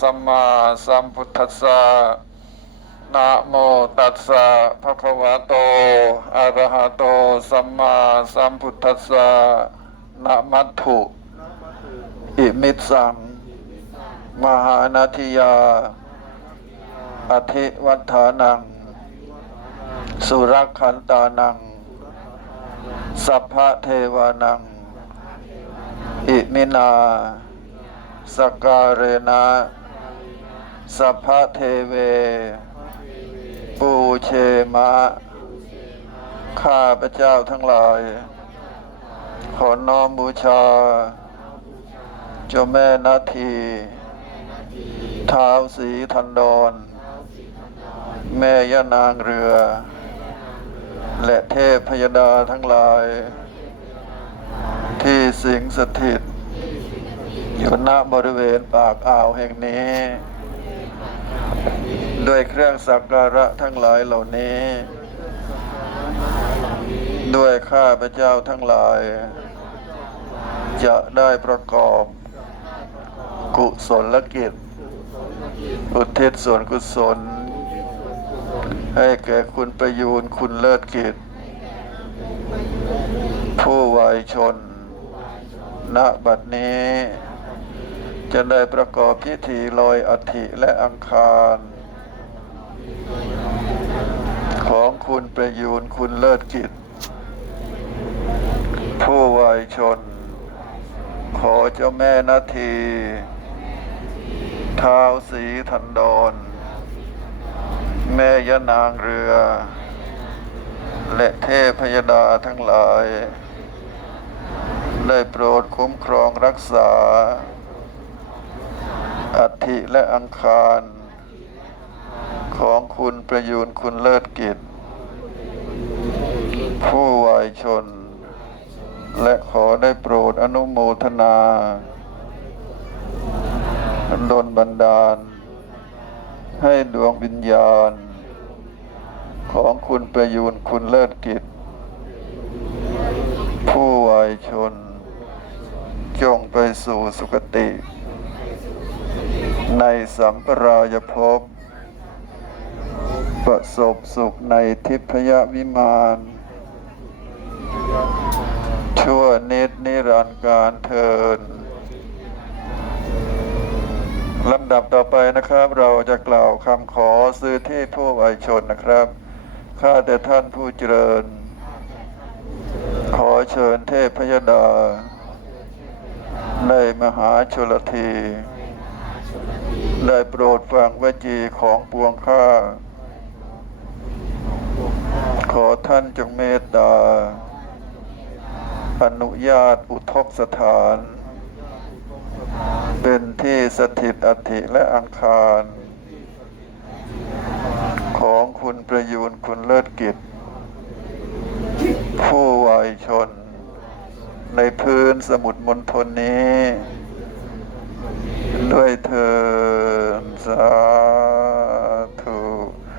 สัมมาสัมพุทธัสสะนะโมตัสสะภะคะวะโตอะระหะโตสัมมาสัมพุทธัสสะนะมัตถุอิมิตสังมหานาทิยา อธิวัฏฐานัง สุรคันตานัง สัพพะเทวานัง อิมินา สกการเรนะสัพพะเทเว ปูเชมะ ข้าพระเจ้าทั้งหลาย ขอน้อมบูชา เจ้าแม่นาทีท้าวสีทันดร แม่ย่านางเรือ และเทพพยดาทั้งหลาย ที่สิงสถิต อยู่ณบริเวณปากอ่าวแห่งนี้ ด้วยเครื่องสักการะทั้งหลายเหล่านี้ ด้วยข้าพระเจ้าทั้งหลาย จะได้ประกอบ กุศลกิจ อุทิศส่วนกุศล ให้แก่คุณประยูนคุณเลิศกิจ ผู้วายชนณบัดนี้ จะได้ประกอบพิธีลอยอัฐิและอังคาร ของคุณประยูนคุณเลิศกิจ ผู้วายชน ขอเจ้าแม่นาทีท้าวสีทันดรแม่ยะนางเรือ และเทพยดาทั้งหลาย ได้โปรดคุ้มครองรักษา อัฐิและอังคาร ของคุณประยูนคุณเลิศกิจ ผู้วายชน และขอได้โปรดอนุโมทนาดลบันดาล ให้ดวงวิญญาณ ของคุณประยูนคุณเลิศกิจ ผู้วายชน จงไปสู่สุคติ ในสัมปรายภพ ประสบสุขในทิพยวิมานชั่วนิดนิรันดร์การเทินลำดับต่อไปนะครับ เราจะกล่าวคำขอซื้อที่ผู้วยชนนะครับข้าแต่ท่านผู้เจริญ ขอเชิญเทพพยดา ในมหาชลที ได้โปรดฟังวจีของปวงข้า ขอท่านจงเมตตา อนุญาตอุทกสถาน เป็นที่สถิตอธิและอังคาร ของคุณประยูนคุณเลิศกิจ ผู้วายชน ในพื้นสมุทรมณฑลนี้ ด้วยเธอญสา